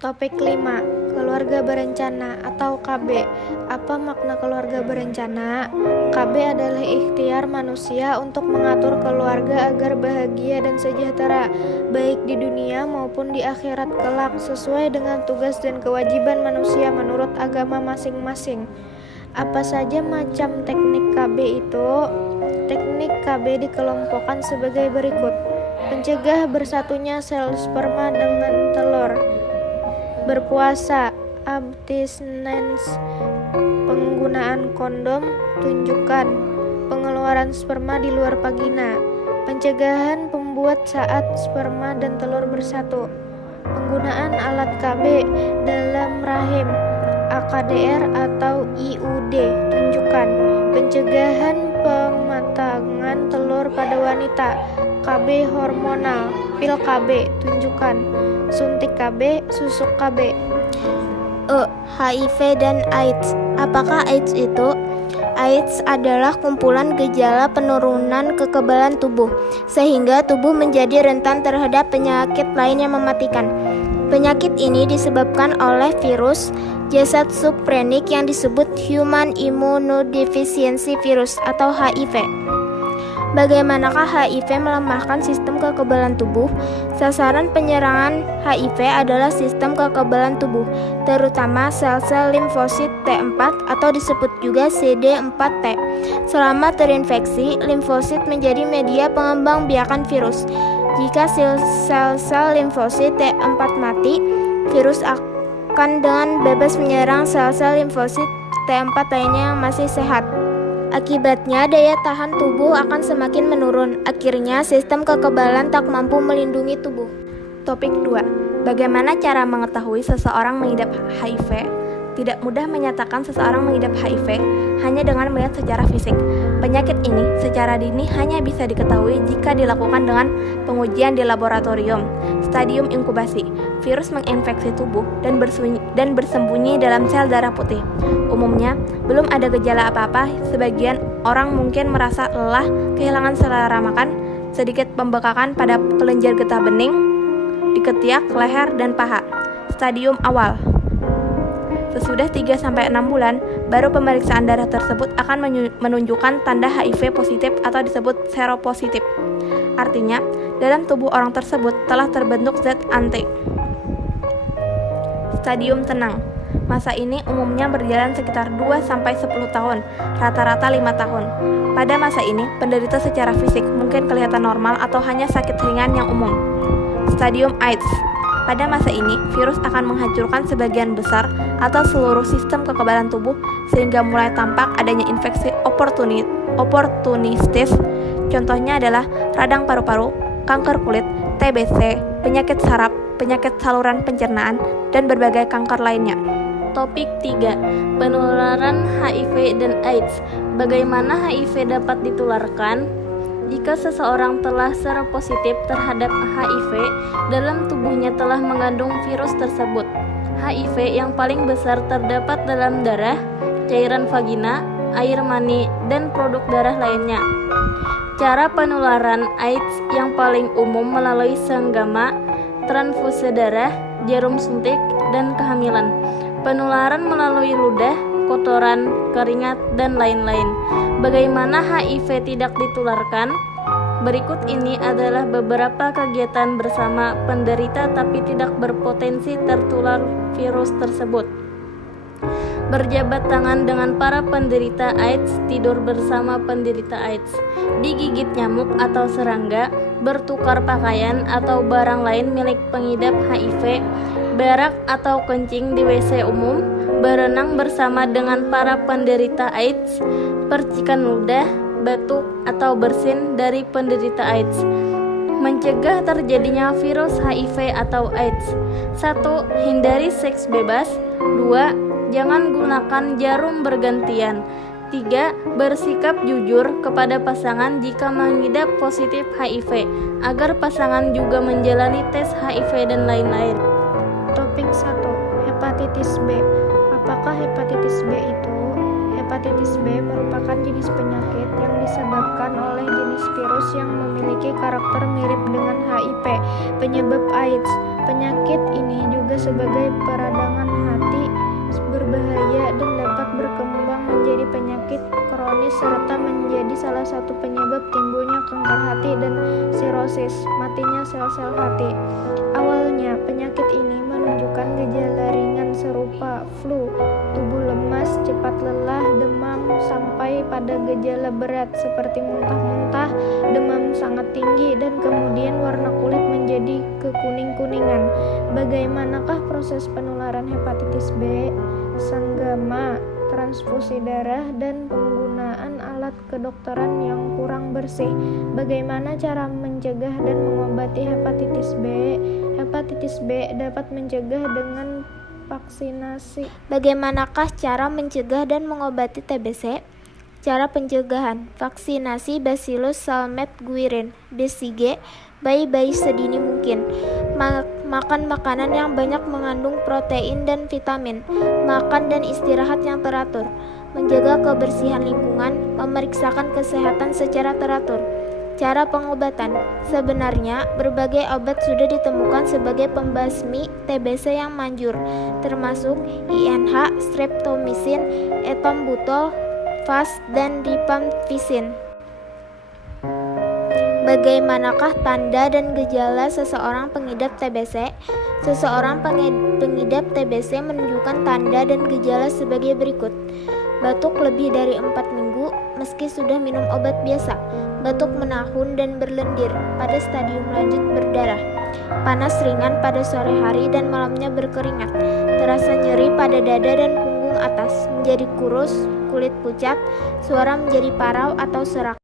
Topik 5. Keluarga berencana atau KB. Apa makna keluarga berencana? KB adalah ikhtiar manusia untuk mengatur keluarga agar bahagia dan sejahtera, baik di dunia maupun di akhirat kelak, sesuai dengan tugas dan kewajiban manusia menurut agama masing-masing. Apa saja macam teknik KB itu? Teknik KB dikelompokkan sebagai berikut. Pencegah bersatunya sel sperma dengan telur. Berpuasa, abstinence, penggunaan kondom, tunjukkan, pengeluaran sperma di luar vagina, pencegahan pembuat saat sperma dan telur bersatu, penggunaan alat KB dalam rahim, AKDR atau IUD, tunjukkan, pencegahan pematangan telur pada wanita, KB hormonal, pil KB, tunjukkan, suntik KB, susuk KB. HIV dan AIDS. Apakah AIDS itu? AIDS adalah kumpulan gejala penurunan kekebalan tubuh, sehingga tubuh menjadi rentan terhadap penyakit lain yang mematikan. Penyakit ini disebabkan oleh virus jasad subklinik yang disebut Human Immunodeficiency Virus atau HIV. Bagaimanakah HIV melemahkan sistem kekebalan tubuh? Sasaran penyerangan HIV adalah sistem kekebalan tubuh, terutama sel-sel limfosit T4 atau disebut juga CD4T. Selama terinfeksi, limfosit menjadi media pengembang biakan virus. Jika sel-sel limfosit T4 mati, virus akan dengan bebas menyerang sel-sel limfosit T4 lainnya yang masih sehat. Akibatnya, daya tahan tubuh akan semakin menurun. Akhirnya, sistem kekebalan tak mampu melindungi tubuh. Topik 2. Bagaimana cara mengetahui seseorang mengidap HIV? Tidak mudah menyatakan seseorang mengidap HIV hanya dengan melihat secara fisik. Penyakit ini secara dini hanya bisa diketahui jika dilakukan dengan pengujian di laboratorium. Stadium inkubasi. Virus menginfeksi tubuh dan bersembunyi dalam sel darah putih. Umumnya, belum ada gejala apa-apa. Sebagian orang mungkin merasa lelah, kehilangan selera makan, sedikit pembekakan pada kelenjar getah bening, di ketiak, leher, dan paha. Stadium awal. Sesudah 3-6 bulan, baru pemeriksaan darah tersebut akan menunjukkan tanda HIV positif atau disebut seropositif. Artinya, dalam tubuh orang tersebut telah terbentuk zat anti. Stadium tenang. Masa ini umumnya berjalan sekitar 2-10 tahun, rata-rata 5 tahun. Pada masa ini, penderita secara fisik mungkin kelihatan normal atau hanya sakit ringan yang umum. Stadium AIDS. Pada masa ini, virus akan menghancurkan sebagian besar atau seluruh sistem kekebalan tubuh sehingga mulai tampak adanya infeksi oportunistis. Contohnya adalah radang paru-paru, kanker kulit, TBC, penyakit saraf, penyakit saluran pencernaan, dan berbagai kanker lainnya. Topik 3. Penularan HIV dan AIDS. Bagaimana HIV dapat ditularkan? Jika seseorang telah seropositif terhadap HIV, dalam tubuhnya telah mengandung virus tersebut. HIV yang paling besar terdapat dalam darah, cairan vagina, air mani, dan produk darah lainnya. Cara penularan AIDS yang paling umum melalui senggama, transfusi darah, jarum suntik, dan kehamilan. Penularan melalui ludah, kotoran, keringat, dan lain-lain. Bagaimana HIV tidak ditularkan? Berikut ini adalah beberapa kegiatan bersama penderita tapi tidak berpotensi tertular virus tersebut. Berjabat tangan dengan para penderita AIDS, tidur bersama penderita AIDS, digigit nyamuk atau serangga, bertukar pakaian atau barang lain milik pengidap HIV, berak atau kencing di WC umum, berenang bersama dengan para penderita AIDS, percikan ludah, batuk, atau bersin dari penderita AIDS. Mencegah terjadinya virus HIV atau AIDS. 1. Hindari seks bebas. 2. Jangan gunakan jarum bergantian. 3. Bersikap jujur kepada pasangan jika mengidap positif HIV, agar pasangan juga menjalani tes HIV dan lain-lain. Topik 1. Hepatitis B. Apakah hepatitis B itu? Hepatitis B merupakan jenis penyakit yang disebabkan oleh jenis virus yang memiliki karakter mirip dengan HIV, penyebab AIDS. Penyakit ini juga sebagai peradangan hati berbahaya dan dapat berkembang menjadi penyakit kronis serta menjadi salah satu penyebab timbulnya kanker hati dan sirosis, matinya sel-sel hati. Awalnya, penyakit ini menunjukkan gejala ringan serupa flu, tubuh lemas, cepat lelah, demam, sampai pada gejala berat seperti muntah-muntah, demam sangat tinggi, dan kemudian warna kulit menjadi kekuning-kuningan. Bagaimanakah proses penularan hepatitis B? Sanggama, transfusi darah, dan penggunaan alat kedokteran yang kurang bersih. Bagaimana cara mencegah dan mengobati hepatitis B? Hepatitis B dapat mencegah dengan vaksinasi. Bagaimanakah cara mencegah dan mengobati TBC? Cara pencegahan: vaksinasi Bacillus Salmet-Guerin (BCG) bayi-bayi sedini mungkin. Makan makanan yang banyak mengandung protein dan vitamin. Makan dan istirahat yang teratur. Menjaga kebersihan lingkungan. Memeriksakan kesehatan secara teratur. Cara pengobatan: sebenarnya berbagai obat sudah ditemukan sebagai pembasmi TBC yang manjur, termasuk INH, streptomycin, etombutol, VAS, dan rifampicin. Bagaimanakah tanda dan gejala seseorang pengidap TBC? Seseorang pengidap TBC menunjukkan tanda dan gejala sebagai berikut. Batuk lebih dari 4 minggu meski sudah minum obat biasa. Batuk menahun dan berlendir pada stadium lanjut berdarah. Panas ringan pada sore hari dan malamnya berkeringat. Terasa nyeri pada dada dan punggung atas. Menjadi kurus, kulit pucat, suara menjadi parau atau serak.